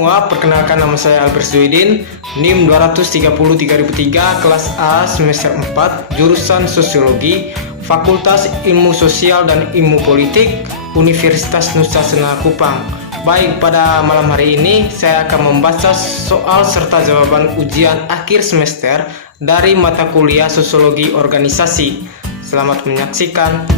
Semua, perkenalkan nama saya Albert Zuidin, NIM 230-3003, kelas A, semester 4, jurusan Sosiologi, Fakultas Ilmu Sosial dan Ilmu Politik, Universitas Nusa Tenggara Kupang. Baik, pada malam hari ini saya akan membaca soal serta jawaban ujian akhir semester dari mata kuliah Sosiologi Organisasi. Selamat menyaksikan.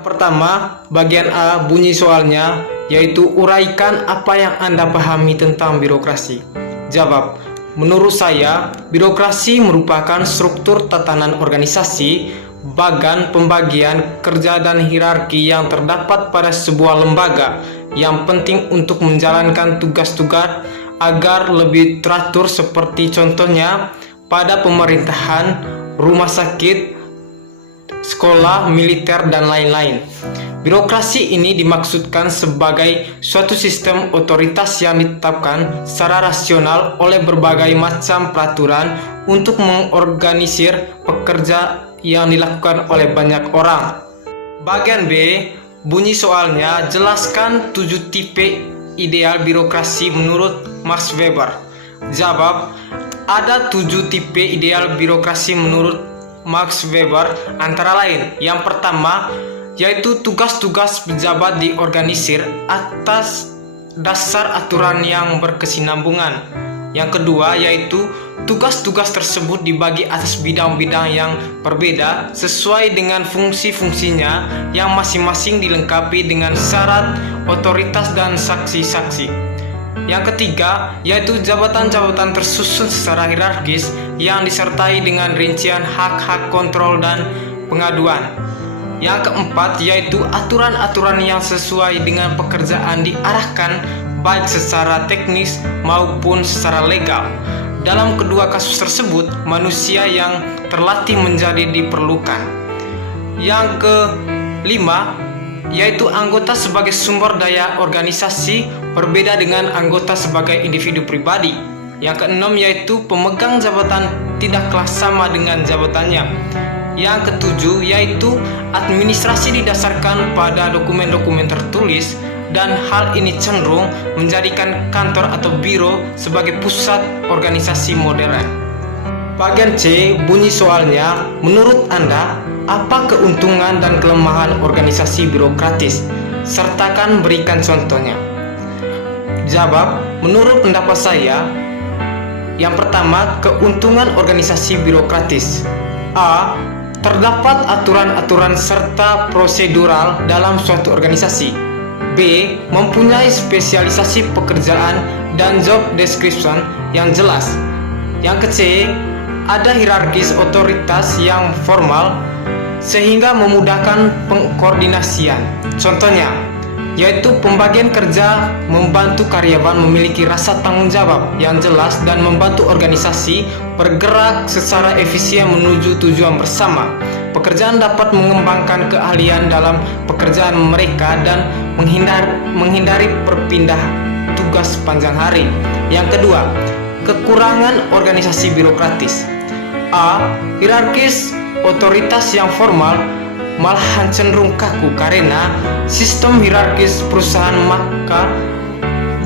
Pertama, bagian A bunyi soalnya, yaitu uraikan apa yang Anda pahami tentang birokrasi. Jawab, menurut saya, birokrasi merupakan struktur tatanan organisasi, bagan pembagian kerja dan hierarki yang terdapat pada sebuah lembaga yang penting untuk menjalankan tugas-tugas agar lebih teratur, seperti contohnya pada pemerintahan, rumah sakit, sekolah, militer, dan lain-lain. Birokrasi ini dimaksudkan sebagai suatu sistem otoritas yang ditetapkan secara rasional oleh berbagai macam peraturan untuk mengorganisir pekerja yang dilakukan oleh banyak orang. Bagian B, bunyi soalnya, jelaskan 7 tipe ideal birokrasi menurut Max Weber. Jawab, ada 7 tipe ideal birokrasi menurut Max Weber, antara lain, yang pertama yaitu tugas-tugas pejabat diorganisir atas dasar aturan yang berkesinambungan. Yang kedua yaitu tugas-tugas tersebut dibagi atas bidang-bidang yang berbeda sesuai dengan fungsi-fungsinya yang masing-masing dilengkapi dengan syarat, otoritas, dan saksi-saksi. Yang ketiga yaitu jabatan-jabatan tersusun secara hierarkis yang disertai dengan rincian hak-hak kontrol dan pengaduan. Yang keempat yaitu aturan-aturan yang sesuai dengan pekerjaan diarahkan baik secara teknis maupun secara legal. Dalam kedua kasus tersebut, manusia yang terlatih menjadi diperlukan. Yang kelima yaitu anggota sebagai sumber daya organisasi berbeda dengan anggota sebagai individu pribadi. Yang keenam yaitu pemegang jabatan tidaklah sama dengan jabatannya. Yang ketujuh yaitu administrasi didasarkan pada dokumen-dokumen tertulis, dan hal ini cenderung menjadikan kantor atau biro sebagai pusat organisasi modern. Bagian C, bunyi soalnya, menurut Anda, apa keuntungan dan kelemahan organisasi birokratis? Sertakan berikan contohnya. Jawab, menurut pendapat saya, yang pertama, keuntungan organisasi birokratis. A. Terdapat aturan-aturan serta prosedural dalam suatu organisasi. B. Mempunyai spesialisasi pekerjaan dan job description yang jelas. Yang C. Ada hierarkis otoritas yang formal sehingga memudahkan pengkoordinasian. Contohnya yaitu pembagian kerja membantu karyawan memiliki rasa tanggung jawab yang jelas dan membantu organisasi bergerak secara efisien menuju tujuan bersama. Pekerjaan dapat mengembangkan keahlian dalam pekerjaan mereka dan menghindari perpindah tugas sepanjang hari. Yang kedua, kekurangan organisasi birokratis. A. Hierarkis otoritas yang formal malahan cenderung kaku karena sistem hierarkis perusahaan, maka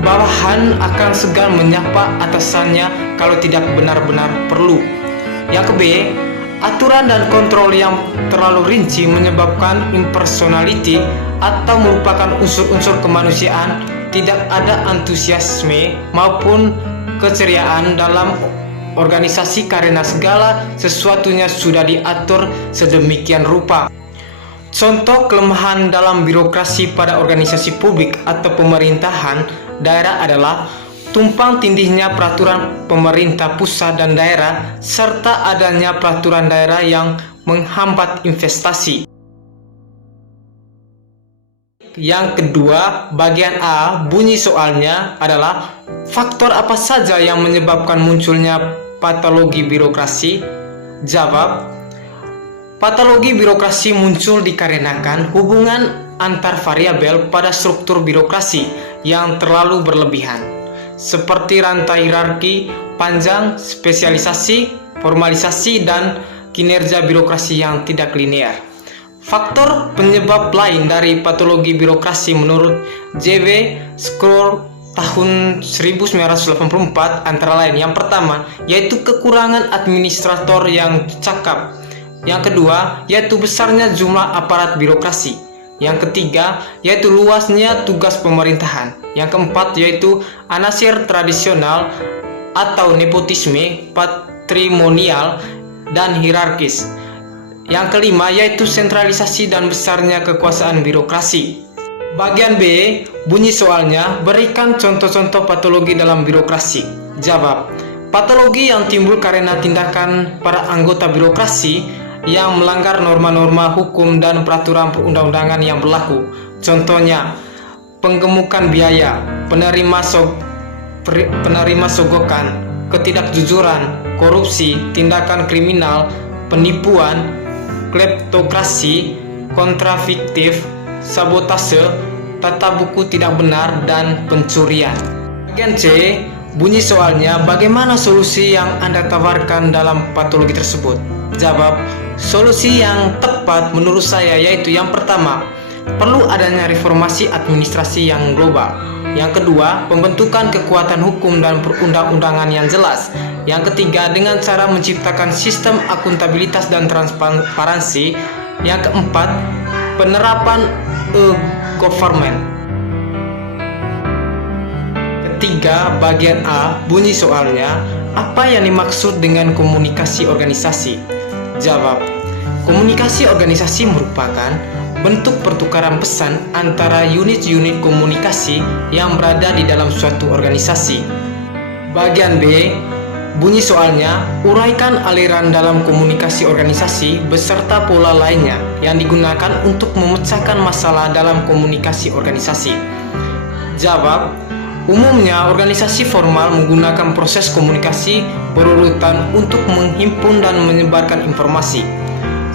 bawahan akan segan menyapa atasannya kalau tidak benar-benar perlu. Yang B, aturan dan kontrol yang terlalu rinci menyebabkan impersonality atau merupakan unsur-unsur kemanusiaan, tidak ada antusiasme maupun keceriaan dalam organisasi karena segala sesuatunya sudah diatur sedemikian rupa. Contoh kelemahan dalam birokrasi pada organisasi publik atau pemerintahan daerah adalah tumpang tindihnya peraturan pemerintah pusat dan daerah, serta adanya peraturan daerah yang menghambat investasi. Yang kedua, bagian A, bunyi soalnya adalah faktor apa saja yang menyebabkan munculnya patologi birokrasi? Jawab, patologi birokrasi muncul dikarenakan hubungan antar variabel pada struktur birokrasi yang terlalu berlebihan, seperti rantai hierarki panjang, spesialisasi, formalisasi, dan kinerja birokrasi yang tidak linear. Faktor penyebab lain dari patologi birokrasi menurut J.W. Scroll tahun 1984 antara lain, yang pertama yaitu kekurangan administrator yang cakap, yang kedua yaitu besarnya jumlah aparat birokrasi, yang ketiga yaitu luasnya tugas pemerintahan, yang keempat yaitu anasir tradisional atau nepotisme, patrimonial, dan hierarkis, yang kelima yaitu sentralisasi dan besarnya kekuasaan birokrasi. Bagian B, bunyi soalnya, berikan contoh-contoh patologi dalam birokrasi. Jawab, patologi yang timbul karena tindakan para anggota birokrasi yang melanggar norma-norma hukum dan peraturan perundang-undangan yang berlaku. Contohnya, penggemukan biaya, penerima sogokan, ketidakjujuran, korupsi, tindakan kriminal, penipuan, kleptokrasi, kontrafiktif, sabotase, tata buku tidak benar, dan pencurian. Bagian C, bunyi soalnya, bagaimana solusi yang Anda tawarkan dalam patologi tersebut? Jawab, solusi yang tepat menurut saya yaitu yang pertama, perlu adanya reformasi administrasi yang global. Yang kedua, pembentukan kekuatan hukum dan perundang-undangan yang jelas. Yang ketiga, dengan cara menciptakan sistem akuntabilitas dan transparansi. Yang keempat, penerapan e-government. Ketiga, bagian A, bunyi soalnya, apa yang dimaksud dengan komunikasi organisasi? Jawab, komunikasi organisasi merupakan bentuk pertukaran pesan antara unit-unit komunikasi yang berada di dalam suatu organisasi. Bagian B, bunyi soalnya, uraikan aliran dalam komunikasi organisasi beserta pola lainnya yang digunakan untuk memecahkan masalah dalam komunikasi organisasi. Jawab, umumnya organisasi formal menggunakan proses komunikasi berurutan untuk menghimpun dan menyebarkan informasi.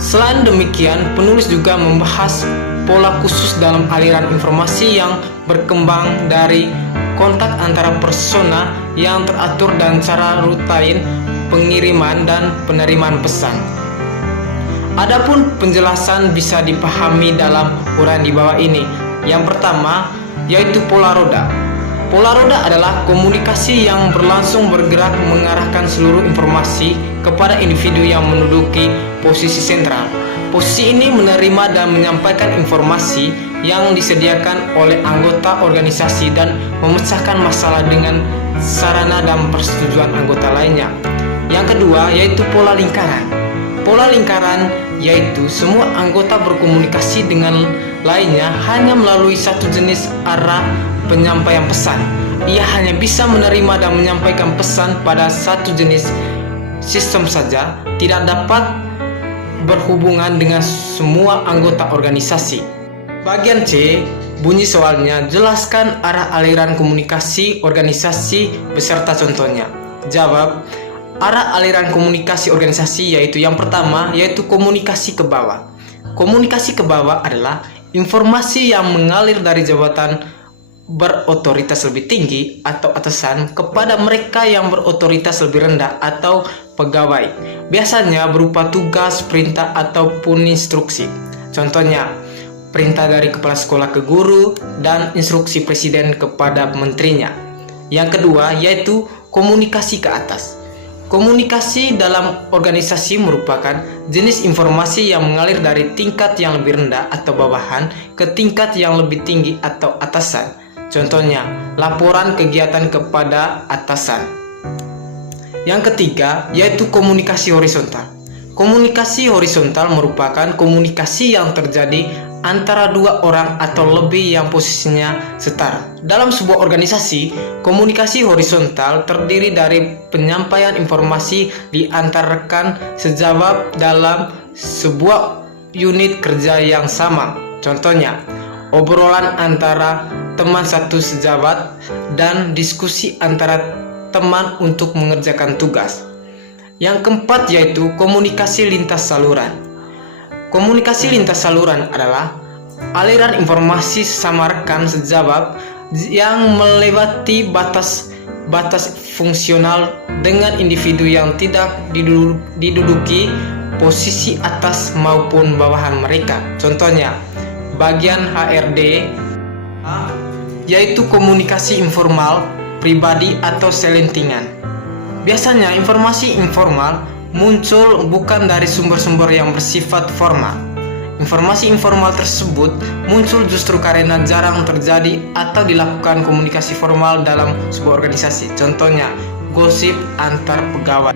Selain demikian, penulis juga membahas pola khusus dalam aliran informasi yang berkembang dari kontak antara persona yang teratur dan cara rutin pengiriman dan penerimaan pesan. Adapun penjelasan bisa dipahami dalam uraian di bawah ini. Yang pertama, yaitu pola roda. Pola roda adalah komunikasi yang berlangsung bergerak mengarahkan seluruh informasi kepada individu yang menduduki posisi sentral. Posisi ini menerima dan menyampaikan informasi yang disediakan oleh anggota organisasi dan memecahkan masalah dengan sarana dan persetujuan anggota lainnya. Yang kedua yaitu pola lingkaran. Pola lingkaran yaitu semua anggota berkomunikasi dengan lainnya hanya melalui satu jenis arah penyampaian pesan. Ia hanya bisa menerima dan menyampaikan pesan pada satu jenis sistem saja, tidak dapat berhubungan dengan semua anggota organisasi. Bagian C, bunyi soalnya, jelaskan arah aliran komunikasi organisasi beserta contohnya. Jawab, arah aliran komunikasi organisasi yaitu yang pertama yaitu komunikasi ke bawah. Komunikasi ke bawah adalah informasi yang mengalir dari jabatan berotoritas lebih tinggi atau atasan kepada mereka yang berotoritas lebih rendah atau pegawai, biasanya berupa tugas, perintah, ataupun instruksi. Contohnya, perintah dari kepala sekolah ke guru dan instruksi presiden kepada menterinya. Yang kedua yaitu komunikasi ke atas. Komunikasi dalam organisasi merupakan jenis informasi yang mengalir dari tingkat yang lebih rendah atau bawahan ke tingkat yang lebih tinggi atau atasan. Contohnya, laporan kegiatan kepada atasan. Yang ketiga, yaitu komunikasi horizontal. Komunikasi horizontal merupakan komunikasi yang terjadi antara dua orang atau lebih yang posisinya setara. Dalam sebuah organisasi, komunikasi horizontal terdiri dari penyampaian informasi di antara rekan sejawat dalam sebuah unit kerja yang sama. Contohnya, obrolan antara teman satu sejawat dan diskusi antara teman untuk mengerjakan tugas. Yang keempat yaitu komunikasi lintas saluran. Komunikasi lintas saluran adalah aliran informasi sesama rekan sejawat yang melewati batas fungsional dengan individu yang tidak diduduki posisi atas maupun bawahan mereka. Contohnya, bagian HRD yaitu komunikasi informal, pribadi atau selentingan. Biasanya informasi informal muncul bukan dari sumber-sumber yang bersifat formal. Informasi informal tersebut muncul justru karena jarang terjadi atau dilakukan komunikasi formal dalam sebuah organisasi. Contohnya, gosip antar pegawai.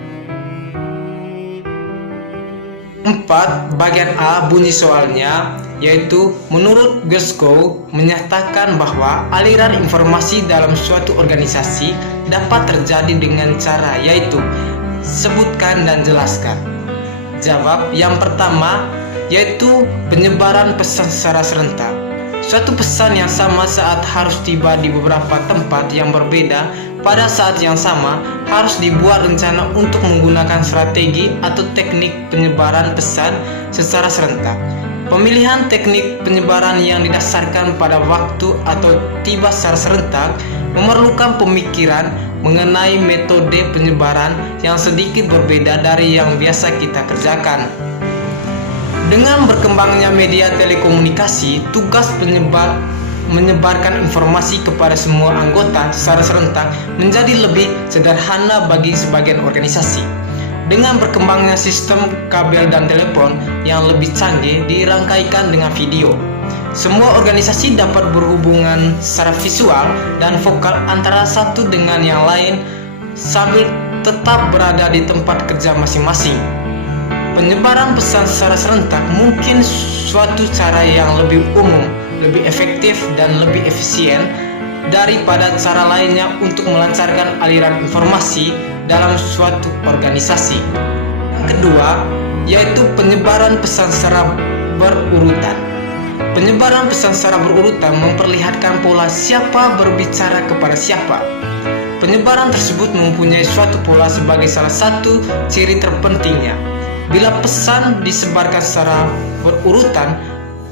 4. Bagian A bunyi soalnya, yaitu menurut Glasgow menyatakan bahwa aliran informasi dalam suatu organisasi dapat terjadi dengan cara yaitu sebutkan dan jelaskan. Jawab yang pertama yaitu penyebaran pesan secara serentak. Suatu pesan yang sama saat harus tiba di beberapa tempat yang berbeda pada saat yang sama harus dibuat rencana untuk menggunakan strategi atau teknik penyebaran pesan secara serentak. Pemilihan teknik penyebaran yang didasarkan pada waktu atau tiba secara serentak memerlukan pemikiran mengenai metode penyebaran yang sedikit berbeda dari yang biasa kita kerjakan. Dengan berkembangnya media telekomunikasi, tugas menyebarkan informasi kepada semua anggota secara serentak menjadi lebih sederhana bagi sebagian organisasi. Dengan berkembangnya sistem kabel dan telepon yang lebih canggih dirangkaikan dengan video, semua organisasi dapat berhubungan secara visual dan vokal antara satu dengan yang lain sambil tetap berada di tempat kerja masing-masing. Penyebaran pesan secara serentak mungkin suatu cara yang lebih umum, lebih efektif, dan lebih efisien daripada cara lainnya untuk melancarkan aliran informasi dalam suatu organisasi. Yang kedua, yaitu penyebaran pesan secara berurutan. Penyebaran pesan secara berurutan memperlihatkan pola siapa berbicara kepada siapa. Penyebaran tersebut mempunyai suatu pola sebagai salah satu ciri terpentingnya. Bila pesan disebarkan secara berurutan,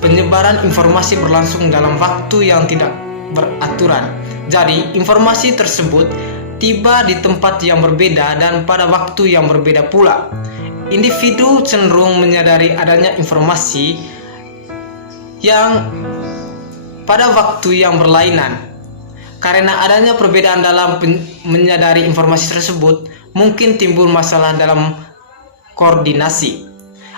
penyebaran informasi berlangsung dalam waktu yang tidak beraturan. Jadi, informasi tersebut tiba di tempat yang berbeda dan pada waktu yang berbeda pula. Individu cenderung menyadari adanya informasi yang pada waktu yang berlainan. Karena adanya perbedaan dalam menyadari informasi tersebut, mungkin timbul masalah dalam koordinasi.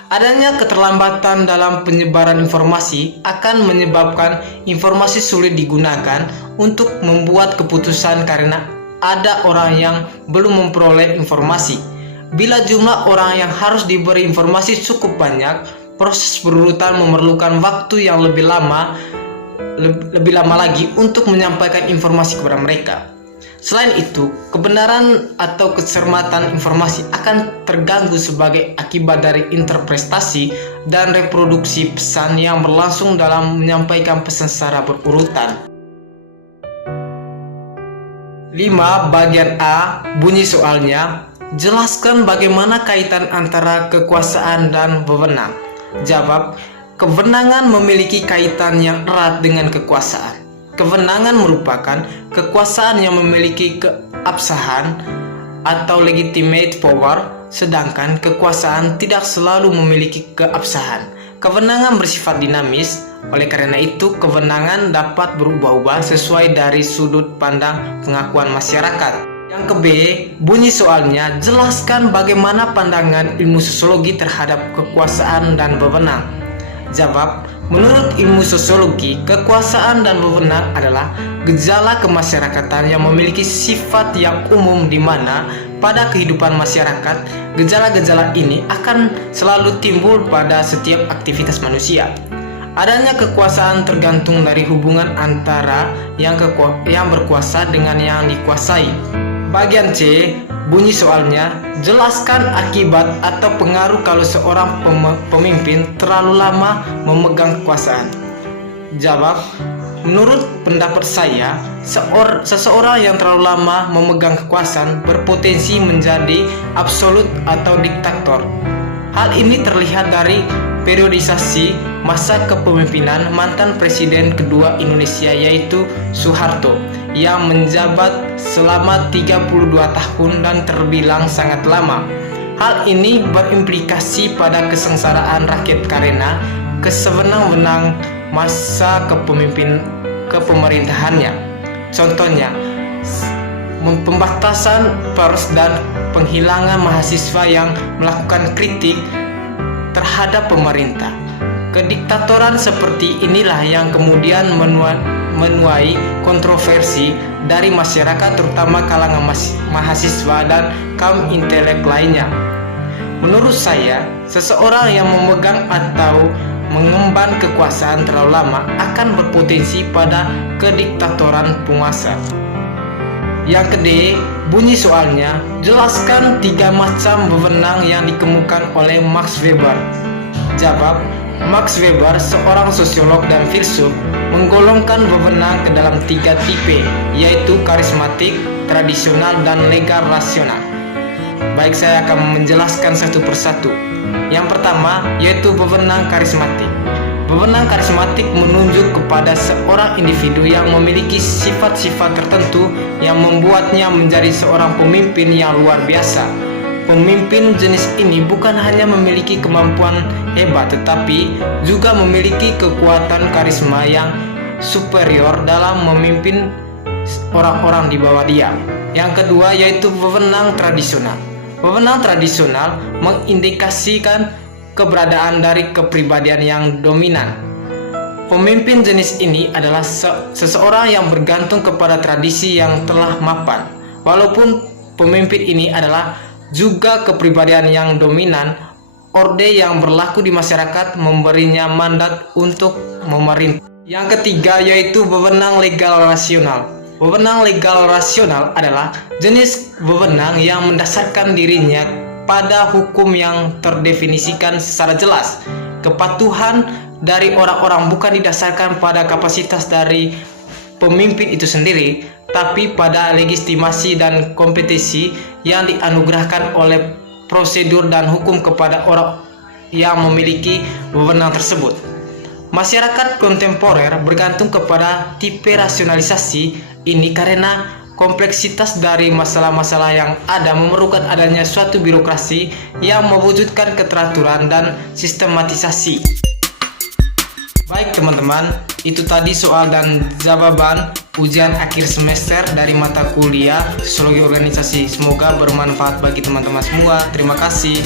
Adanya keterlambatan dalam penyebaran informasi akan menyebabkan informasi sulit digunakan untuk membuat keputusan karena ada orang yang belum memperoleh informasi. Bila jumlah orang yang harus diberi informasi cukup banyak, proses berurutan memerlukan waktu yang lebih lama lagi untuk menyampaikan informasi kepada mereka. Selain itu, kebenaran atau kecermatan informasi akan terganggu sebagai akibat dari interpretasi dan reproduksi pesan yang berlangsung dalam menyampaikan pesan secara berurutan. 5. Bagian A bunyi soalnya, jelaskan bagaimana kaitan antara kekuasaan dan wewenang. Jawab, kewenangan memiliki kaitan yang erat dengan kekuasaan. Kewenangan merupakan kekuasaan yang memiliki keabsahan atau legitimate power, sedangkan kekuasaan tidak selalu memiliki keabsahan. Kewenangan bersifat dinamis, oleh karena itu kewenangan dapat berubah-ubah sesuai dari sudut pandang pengakuan masyarakat. Yang ke B, bunyi soalnya, jelaskan bagaimana pandangan ilmu sosiologi terhadap kekuasaan dan wewenang. Jawab, menurut ilmu sosiologi, kekuasaan dan wewenang adalah gejala kemasyarakatan yang memiliki sifat yang umum di mana pada kehidupan masyarakat, gejala-gejala ini akan selalu timbul pada setiap aktivitas manusia. Adanya kekuasaan tergantung dari hubungan antara yang berkuasa dengan yang dikuasai. Bagian C, bunyi soalnya, jelaskan akibat atau pengaruh kalau seorang pemimpin terlalu lama memegang kekuasaan. Jawab, menurut pendapat saya, seseorang yang terlalu lama memegang kekuasaan berpotensi menjadi absolut atau diktator. Hal ini terlihat dari periodisasi masa kepemimpinan mantan presiden kedua Indonesia yaitu Soeharto yang menjabat selama 32 tahun dan terbilang sangat lama. Hal ini berimplikasi pada kesengsaraan rakyat karena kesewenang-wenang masa kepemerintahannya. Contohnya, pembatasan pers dan penghilangan mahasiswa yang melakukan kritik terhadap pemerintah. Kediktatoran seperti inilah yang kemudian menuai kontroversi dari masyarakat, terutama kalangan mahasiswa dan kaum intelek lainnya. Menurut saya, seseorang yang memegang atau mengemban kekuasaan terlalu lama akan berpotensi pada kediktatoran penguasa. Yang kedua, bunyi soalnya, jelaskan 3 macam wewenang yang dikemukakan oleh Max Weber. Jawab, Max Weber, seorang sosiolog dan filsuf, menggolongkan wewenang ke dalam 3 tipe, yaitu karismatik, tradisional, dan legal rasional. Baik, saya akan menjelaskan satu persatu. Yang pertama, yaitu wewenang karismatik. Wewenang karismatik menunjuk kepada seorang individu yang memiliki sifat-sifat tertentu yang membuatnya menjadi seorang pemimpin yang luar biasa. Pemimpin jenis ini bukan hanya memiliki kemampuan hebat, tetapi juga memiliki kekuatan karisma yang superior dalam memimpin orang-orang di bawah dia. Yang kedua, yaitu wewenang tradisional. Wewenang tradisional mengindikasikan keberadaan dari kepribadian yang dominan. Pemimpin jenis ini adalah seseorang yang bergantung kepada tradisi yang telah mapan. Walaupun pemimpin ini adalah juga kepribadian yang dominan, orde yang berlaku di masyarakat memberinya mandat untuk memerintah. Yang ketiga, yaitu wewenang legal rasional. Wewenang legal rasional adalah jenis wewenang yang mendasarkan dirinya pada hukum yang terdefinisikan secara jelas. Kepatuhan dari orang-orang bukan didasarkan pada kapasitas dari pemimpin itu sendiri, tapi pada legitimasi dan kompetisi yang dianugerahkan oleh prosedur dan hukum kepada orang yang memiliki wewenang tersebut. Masyarakat kontemporer bergantung kepada tipe rasionalisasi ini karena kompleksitas dari masalah-masalah yang ada memerlukan adanya suatu birokrasi yang mewujudkan keteraturan dan sistematisasi. Baik teman-teman, itu tadi soal dan jawaban ujian akhir semester dari mata kuliah Sosiologi Organisasi. Semoga bermanfaat bagi teman-teman semua. Terima kasih.